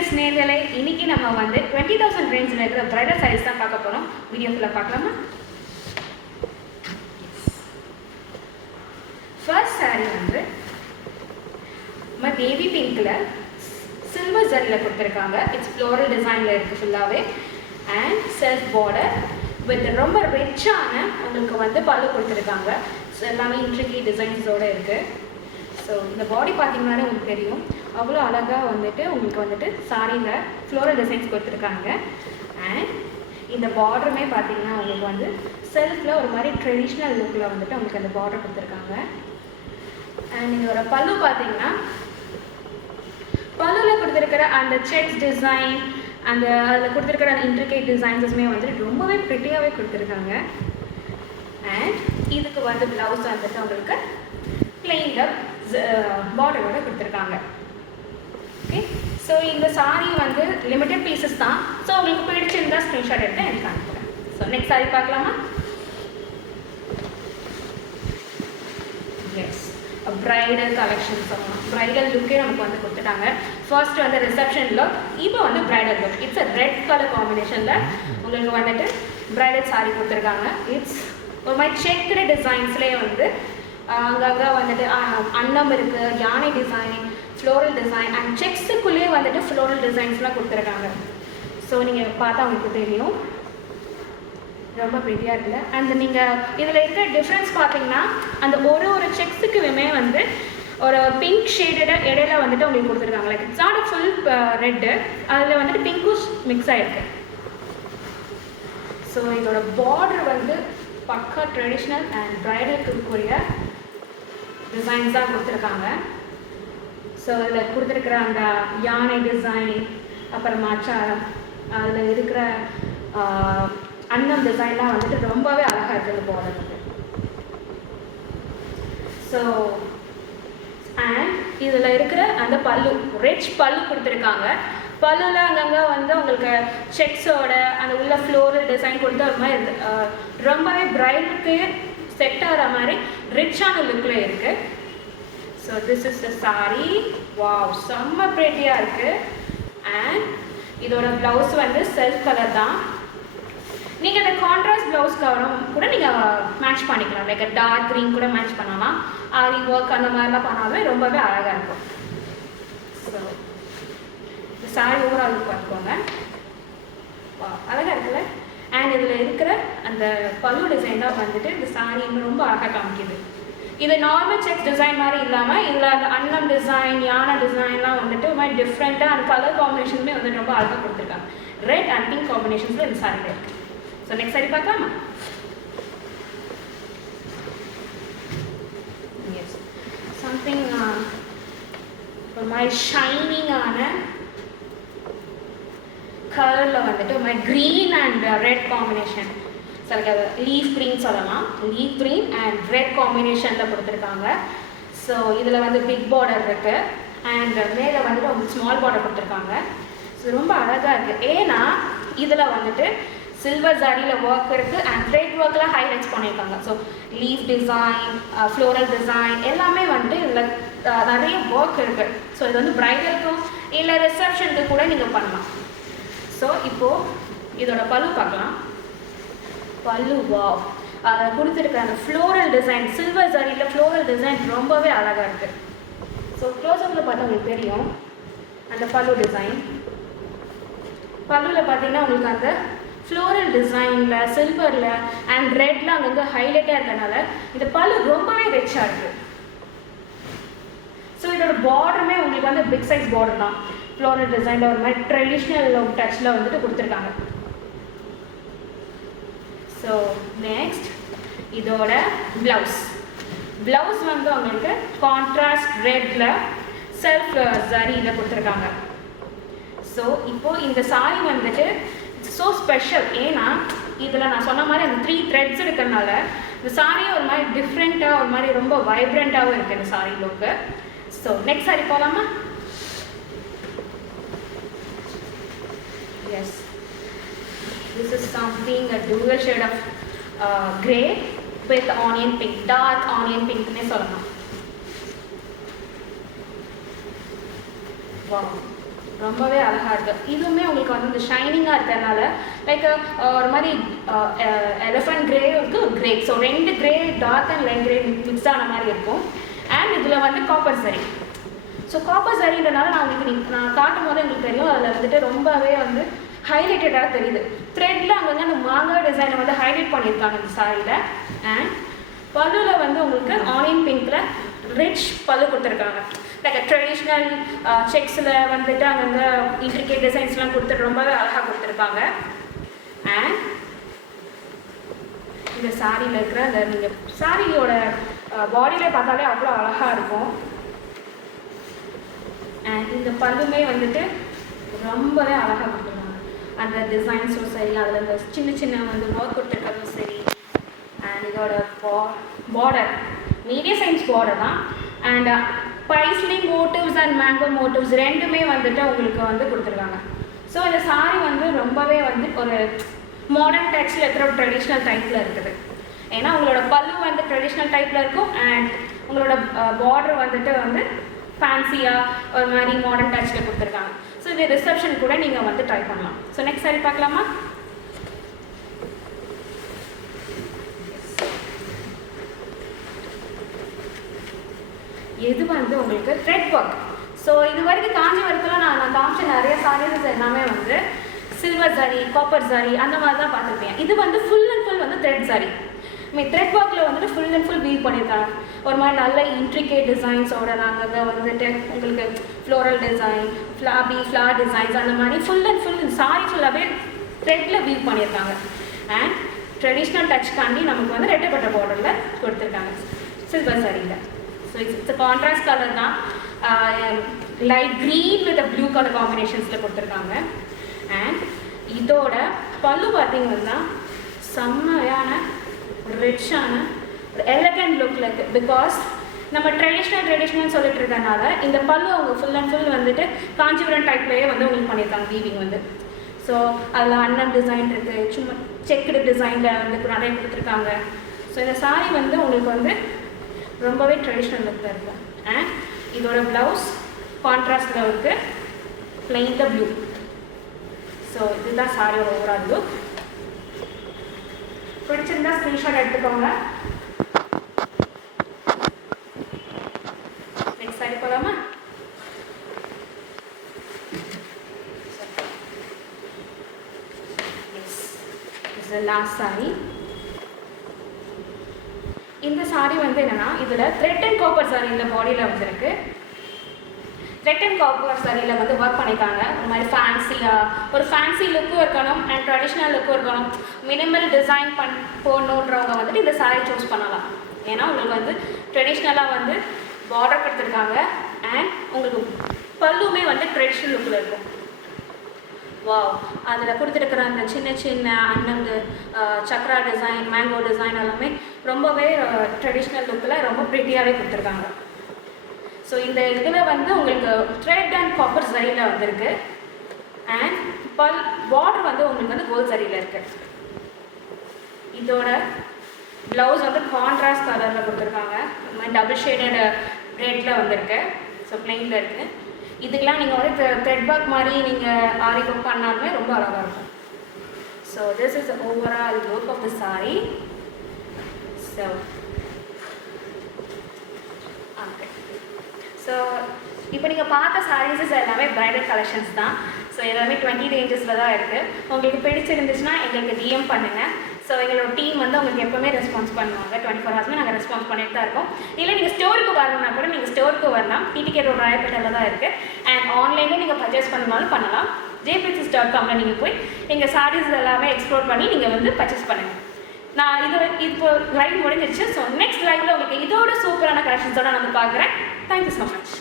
Silks நேர்களை இன்னைக்கு நம்ம வந்து 20,000 ரேஞ்சில் இருக்கிற பிரைடல் சாரீஸ் தான் பார்க்க போகிறோம். வீடியோ ஃபுல்லாக பார்க்கலாமா? ஃபர்ஸ்ட் சாரீ வந்து நம்ம பேபி பிங்க்ல சில்வர் ஜரியில் கொடுத்துருக்காங்க. இட்ஸ் ஃப்ளோரல் டிசைனில் இருக்குது ஃபுல்லாகவே. அண்ட் செல்ஃப் பார்டர் வித் ரொம்ப ரிச்சான உங்களுக்கு வந்து பல்லு கொடுத்துருக்காங்க. ஸோ எல்லாமே இன்ட்ரிகேட் டிசைன்ஸோடு இருக்குது. ஸோ இந்த பாடி பார்த்தீங்கன்னாலே உங்களுக்கு தெரியும், அவ்வளோ அழகாக வந்துட்டு உங்களுக்கு வந்துட்டு சாரியில் ஃப்ளோரல் டிசைன்ஸ் கொடுத்துருக்காங்க. அண்ட் இந்த பார்டருமே பார்த்தீங்கன்னா உங்களுக்கு வந்து செல்ஃபில் ஒரு மாதிரி ட்ரெடிஷ்னல் லுக்கில் வந்துட்டு உங்களுக்கு அந்த பார்டர் கொடுத்துருக்காங்க. அண்ட் இதோட பல்லு பார்த்தீங்கன்னா பல்லுவில் கொடுத்துருக்கிற அந்த செக்ஸ் டிசைன், அந்த அதில் கொடுத்துருக்கிற அந்த இன்ட்ரிகேட் டிசைன்ஸுமே வந்துட்டு ரொம்பவே ப்ரிட்டியாகவே கொடுத்துருக்காங்க. அண்ட் இதுக்கு வந்து ப்ளவுஸ் வந்துட்டு உங்களுக்கு பிளெயினில் பார்டரோட கொடுத்துருக்காங்க. ஓகே, ஸோ இந்த சாரீ வந்து லிமிட்டட் பீசஸ் தான். ஸோ உங்களுக்கு பிடிச்சிருந்தா ஸ்க்ரீன்ஷாட் எடுத்து எனக்கு அனுப்புகிறேன். ஸோ நெக்ஸ்ட் சாரீ பார்க்கலாமா? எஸ், பிரைடல் கலெக்ஷன் சொல்லலாம். பிரைடல் லுக்கே நமக்கு வந்து கொடுத்துட்டாங்க. ஃபர்ஸ்ட் வந்து ரிசப்ஷன் லுக், இப்போ வந்து bridal look. It's a red colour காம்பினேஷனில் உங்களுக்கு வந்துட்டு பிரைடல் சாரீ கொடுத்துருக்காங்க. இட்ஸ் ஒரு மாதிரி செக்குடு டிசைன்ஸ்லேயே வந்து அங்கங்கே வந்துட்டு அன்னம் இருக்குது, யானை டிசைன், ஃப்ளோரல் டிசைன் அண்ட் செக்ஸுக்குள்ளேயே வந்துட்டு ஃப்ளோரல் டிசைன்ஸ்லாம் கொடுத்துருக்காங்க. ஸோ நீங்கள் பார்த்தா உங்களுக்கு தெரியும், ரொம்ப ப்ரிட்டியாக இருக்குல்ல. அண்ட் நீங்கள் இதில் இருக்கிற டிஃப்ரென்ஸ் பார்த்தீங்கன்னா அந்த ஒரு செக்ஸுக்குமே வந்து ஒரு பிங்க் ஷேடட இடையில வந்துட்டு உங்களுக்கு கொடுத்துருக்காங்க. Like it's not a full red, அதில் வந்துட்டு பிங்க்கும் மிக்ஸ் ஆகிருக்கு. ஸோ இதோட பார்டர் வந்து பக்கா ட்ரெடிஷ்னல் அண்ட் பிரைடலுக்குரிய டிசைன்ஸ் தான் கொடுத்துருக்காங்க. ஸோ அதில் கொடுத்துருக்குற அந்த யானை டிசைன், அப்புறமாச்சா அதில் இருக்கிற அன்னம் டிசைன்லாம் வந்துட்டு ரொம்பவே அழகாக இருக்குது பார்டர். ஸோ அண்ட் இதில் இருக்கிற அந்த பல்லு ரிச் பல்லு கொடுத்துருக்காங்க. பல்லுல அங்கங்கே வந்து உங்களுக்கு செக்ஸோட அந்த உள்ள ஃப்ளோரல் டிசைன் கொடுத்து ஒரு மாதிரி ரொம்பவே பிரைடுக்கு செட் ஆகிற மாதிரி ரிச்சான லுக்கில் இருக்குது. So this is the sari. Wow, செம்ம ப்ரெட்டியாக இருக்குது. அண்ட் இதோட ப்ளவுஸ் வந்து செல்ஃப் கலர் தான். நீங்கள் இந்த கான்ட்ராஸ்ட் ப்ளவுஸ் கவரும் கூட நீங்கள் மேட்ச் பண்ணிக்கலாம். லைக் டார்க் க்ரீன் கூட மேட்ச் பண்ணலாம். ஆரி ஒர்க் அந்த மாதிரிலாம் பண்ணாலுமே ரொம்பவே அழகாக இருக்கும். ஸோ இந்த சாரீ ஓவரால் லுக் பார்த்துக்கோங்க. வா, அழகாக இருக்குல்ல. அண்ட் இதில் இருக்கிற அந்த பல்லு டிசைன் தான் வந்துட்டு இந்த சாரீ இன்னும் ரொம்ப அழகாக காமிக்குது. இது நார்மல் செக்ஸ் டிசைன் மாதிரி இல்லாமல் இதில் அந்த அன்னம் டிசைன், யானை டிசைன்லாம் வந்துட்டு ஒரு மாதிரி டிஃப்ரெண்ட்டாக அந்த கலர் காம்பினேஷன்ஸுமே வந்துட்டு ரொம்ப அழகாக கொடுத்துருக்காங்க. ரெட் அண்ட் பிங்க் காம்பினேஷன்ஸில் இந்த சாரியில் இருக்குது. ஸோ நெக்ஸ்ட் சாரி பார்க்கலாமா? எஸ், சம்திங் ஒரு மாதிரி ஷைனிங்கான கலரில் வந்துட்டு ஒரு மாதிரி க்ரீன் அண்ட் ரெட் காம்பினேஷன். சில லீஃப் க்ரீன் சொல்லலாம். லீஃப் க்ரீன் அண்ட் ரெட் காம்பினேஷனில் கொடுத்துருக்காங்க. ஸோ இதில் வந்து பிக் பார்டர் இருக்குது அண்ட் மேலே வந்துட்டு உங்களுக்கு ஸ்மால் பார்டர் கொடுத்துருக்காங்க. ஸோ ரொம்ப அழகாக இருக்குது. ஏன்னா இதில் வந்துட்டு சில்வர் ஜரியில் ஒர்க் இருக்குது அண்ட் த்ரெட் ஒர்க்கில் ஹைலைட்ஸ் பண்ணியிருக்காங்க. So leaf design, floral design எல்லாமே வந்துட்டு இதில் நிறைய ஒர்க் இருக்குது. ஸோ இது வந்து ப்ரைடலுக்கும் இல்லை ரிசப்ஷனுக்கு கூட நீங்கள் பண்ணலாம். ஸோ இப்போது இதோட பல்லு பார்க்கலாம். பல்லு வாவ், அதை கொடுத்துருக்க அந்த ஃப்ளோரல் டிசைன், சில்வர் ஜரியில் ஃப்ளோரல் டிசைன் ரொம்பவே அழகாக இருக்குது. ஸோ க்ளோஸ்அப்பில் பார்த்தா உங்களுக்கு தெரியும் அந்த பல்லு டிசைன். பல்லுவில் பார்த்தீங்கன்னா உங்களுக்கு அந்த ஃப்ளோரல் டிசைனில் சில்வரில் அண்ட் ரெட்டில் அங்கங்கே ஹைலைட்டாக இருக்கனால இந்த பல்லு ரொம்பவே ரிச்சாக இருக்குது. ஸோ இதோட பார்டருமே உங்களுக்கு வந்து பிக் சைஸ் பார்டர் தான். ஃப்ளோரல் டிசைனில் ஒரு மாதிரி ட்ரெடிஷ்னல் டச்சில் வந்துட்டு கொடுத்துருக்காங்க. ஸோ நெக்ஸ்ட் இதோட ப்ளவுஸ் வந்து உங்களுக்கு கான்ட்ராஸ்ட் ரெட்டில் செல்ஃப் ஜரியில் கொடுத்துருக்காங்க. ஸோ இப்போது இந்த சாரீ வந்துட்டு ஸோ ஸ்பெஷல். ஏன்னா இதில் நான் சொன்ன மாதிரி அந்த 3 த்ரெட்ஸ் இருக்கிறதுனால இந்த சாரியை ஒரு மாதிரி டிஃப்ரெண்ட்டாக ஒரு மாதிரி ரொம்ப வைப்ரண்ட்டாகவும் இருக்குது இந்த sari look. So next sari போகலாமா? Yes, this is something a dual shade of grey with onion pink, dark onion pink ne sollலாம். Wow, ரொம்பவே அழகாக இருக்குது. இதுவுமே உங்களுக்கு வந்து இந்த ஷைனிங்காக இருக்கிறதுனால லைக் ஒரு மாதிரி எலிஃபண்ட் கிரே இருக்குது, grey. So 2 grey, dark and light grey mix ஆன மாதிரி இருக்கும். அண்ட் இதில் வந்து காப்பர் சரி. ஸோ காப்பர் சரின்றனால நான் உங்களுக்கு நான் காட்டும் போது உங்களுக்கு தெரியும், அதில் வந்துட்டு ரொம்பவே வந்து ஹைலைட்டடாக தெரியுது. த்ரெட்டில் அங்கங்கே அந்த மாங்காய் டிசைனை வந்து ஹைலைட் பண்ணியிருக்காங்க இந்த சாரியில். அண்ட் பல்லுவில் வந்து உங்களுக்கு ஆனியன் பிங்க்கில் ரிச் பல்லு கொடுத்துருக்காங்க. லைக் ட்ரெடிஷ்னல் செக்ஸில் வந்துட்டு அங்கங்கே இன்ட்ரிகேட் டிசைன்ஸ்லாம் கொடுத்துட்டு ரொம்பவே அழகாக கொடுத்துருக்காங்க. அண்ட் இந்த சாரியில் இருக்கிற அந்த நீங்கள் சாரியோட பாடியில் பார்த்தாலே அவ்வளோ அழகாக இருக்கும். அண்ட் இந்த பல்லுமே வந்துட்டு ரொம்பவே அழகாக கொடுத்துருக்காங்க. அந்த டிசைன்ஸும் சரி, அதில் இந்த சின்ன சின்ன வந்து ஒர்க் கொடுத்துருக்கிறதும் சரி. அண்ட் இதோட பார்டர் மீடியம் சைஸ் பார்டர் தான். And paisley motifs and mango motifs ரெண்டுமே வந்துட்டு உங்களுக்கு வந்து கொடுத்துருக்காங்க. ஸோ இந்த சாரி வந்து ரொம்பவே வந்து ஒரு மாடர்ன் டச்சில் இருக்கிற ஒரு ட்ரெடிஷ்னல் டைப்பில் இருக்குது. ஏன்னா உங்களோட பல்லு வந்து ட்ரெடிஷ்னல் டைப்பில் இருக்கும். அண்ட் உங்களோட பார்டர் வந்துட்டு வந்து ஃபேன்சியாக ஒரு மாதிரி மாடர்ன் டச்சில் கொடுத்துருக்காங்க. ஸோ இந்த ரிசப்ஷன் கூட நீங்கள் வந்து ட்ரை பண்ணலாம். ஸோ நெக்ஸ்ட் சாரி பார்க்கலாமா? இது வந்து உங்களுக்கு த்ரெட் ஒர்க். ஸோ இது வரைக்கும் காஞ்சிபுரத்தில் நான் காமிச்ச நிறைய சாரீஸ் எல்லாமே வந்து சில்வர் சாரி, காப்பர் சாரி அந்த மாதிரி தான் பார்த்துருப்பேன். இது வந்து ஃபுல் அண்ட் ஃபுல் வந்து த்ரெட் சாரி. த்ரெட் ஒர்க்கில் வந்துட்டு ஃபுல் அண்ட் ஃபுல் வீவ் பண்ணியிருக்காங்க. ஒரு மாதிரி நல்ல இன்ட்ரிகேட் டிசைன்ஸோட நாங்கள் வந்துட்டு உங்களுக்கு ஃப்ளோரல் டிசைன், ஃப்ளார் டிசைன்ஸ் அந்த மாதிரி ஃபுல் அண்ட் ஃபுல் சாரி ஃபுல்லாகவே த்ரெட்டில் வீவ் பண்ணியிருக்காங்க. அண்ட் ட்ரெடிஷ்னல் டச் காண்டி நமக்கு வந்து ரெட்டைப்பட்ட பார்டரில் கொடுத்துருக்காங்க சில்வர் சாரியில். ஸோ இட்ஸ் கான்ட்ராஸ்ட் கலர் தான். Light green with blue colour காம்பினேஷன்ஸில் கொடுத்துருக்காங்க. அண்ட் இதோட பல்லு பார்த்தீங்கன்னா செம்மையான ரிச்சான ஒரு எலகண்ட் லுக்கில் இருக்குது. பிகாஸ் நம்ம ட்ரெடிஷ்னல் சொல்லிட்டு இருக்கனால இந்த பல்லு அவங்க ஃபுல் அண்ட் ஃபுல் வந்துட்டு காஞ்சிபுரம் டைப்லேயே வந்து உங்களுக்கு பண்ணியிருக்காங்க வீவிங் வந்து. ஸோ அதில் அண்ணன் டிசைன் இருக்குது, சும்மா செக்குடு டிசைனில் வந்து நிறைய கொடுத்துருக்காங்க. ஸோ இந்த சாரி வந்து உங்களுக்கு வந்து ரொம்பவே ட்ரெடிஷ்னல் லுக்கில் இருக்கும். அண்ட் இதோட ப்ளவுஸ் கான்ட்ராஸ்டில் இருக்குது, பிளெயினில் ப்ளூ. ஸோ இதுதான் சாரியோட ஓவரால் லுக். பிடிச்சிருந்தா ஸ்க்ரீன்ஷாட் எடுத்துக்கோங்க. நெக்ஸ்ட் சாரி போகலாமா? Yes, is the last sari. இந்த சாரி வந்து என்னன்னா இதில் த்ரெட் அண்ட் காப்பர் சாரி இந்த பாடியில் வந்துருக்கு. த்ரெட் அண்ட் காப்பர் சாரியில் வந்து ஒர்க் பண்ணியிருக்காங்க. ஒரு மாதிரி ஃபேன்சியாக ஒரு ஃபேன்சி லுக்கும் இருக்கணும் அண்ட் ட்ரெடிஷ்னல் லுக்கும் இருக்கணும். மினிமல் டிசைன் போடணுன்றவங்க வந்துட்டு இந்த சாரி சூஸ் பண்ணலாம். ஏன்னா உங்களுக்கு வந்து ட்ரெடிஷ்னலாக வந்து பார்டர் கொடுத்துருக்காங்க. அண்ட் உங்களுக்கு பல்லுமே வந்து ட்ரெடிஷ்னல் லுக்கில் இருக்கும். வாவ், அதில் கொடுத்துருக்குற அந்த சின்ன சின்ன அண்ணந்து சக்ரா டிசைன், மேங்கோ டிசைன் எல்லாமே ரொம்பவே ட்ரெடிஷ்னல் லுக்கில் ரொம்ப ப்ரிட்டியாகவே கொடுத்துருக்காங்க. ஸோ இந்த இதில் வந்து உங்களுக்கு த்ரெட் அண்ட் காப்பர் சரியில் வந்துருக்கு. அண்ட் பார்டர் வந்து உங்களுக்கு வந்து கோல்ட் சரியில் இருக்குது. இதோட ப்ளவுஸ் வந்து கான்ட்ராஸ்ட் கலரில் கொடுத்துருக்காங்க. இந்த மாதிரி டபுள் ஷேடட் ரெட்டில் வந்திருக்கு. ஸோ பிளெயினில் இருக்குது. இதுக்கெலாம் நீங்கள் வந்து த்ரெட் ஒர்க் மாதிரி நீங்கள் ஆரி ஒர்க் பண்ணாலுமே ரொம்ப அழகாக இருக்கும். So this is overall look of the sari. So okay, so இப்போ நீங்கள் பார்த்த சாரீஸஸ் எல்லாமே பிரைடல் கலெக்ஷன்ஸ் தான். ஸோ எல்லாமே 20 ரேஞ்சஸில் தான் இருக்குது. உங்களுக்கு பிடிச்சிருந்துச்சுன்னா எங்களுக்கு டிஎம் பண்ணுங்கள். ஸோ எங்களோட டீம் வந்து உங்களுக்கு எப்போவுமே ரெஸ்பான்ஸ் பண்ணுவாங்க. 24 ஹவர்ஸுமே நாங்கள் ரெஸ்பான்ஸ் பண்ணிட்டு தான் இருக்கோம். இல்லை நீங்கள் ஸ்டோருக்கு வரணும்னா கூட நீங்கள் ஸ்டோருக்கு வரலாம். டிடிகே ரோட் ராயப்பேட்டையில் தான் இருக்குது. அண்ட் ஆன்லைனில் நீங்கள் பர்ச்சேஸ் பண்ணாலும் பண்ணலாம். jpixis.com நீங்கள் போய் எங்கள் சாரீஸ் எல்லாமே எக்ஸ்ப்ளோர் பண்ணி நீங்கள் வந்து பர்ச்சேஸ் பண்ணுங்கள். நான் இப்போ லைவ் முடிஞ்சிருச்சு. ஸோ நெக்ஸ்ட் லைவில் உங்களுக்கு இதோட சூப்பரான கலெக்ஷன்ஸோட நான் பார்க்குறேன். Thank you so much.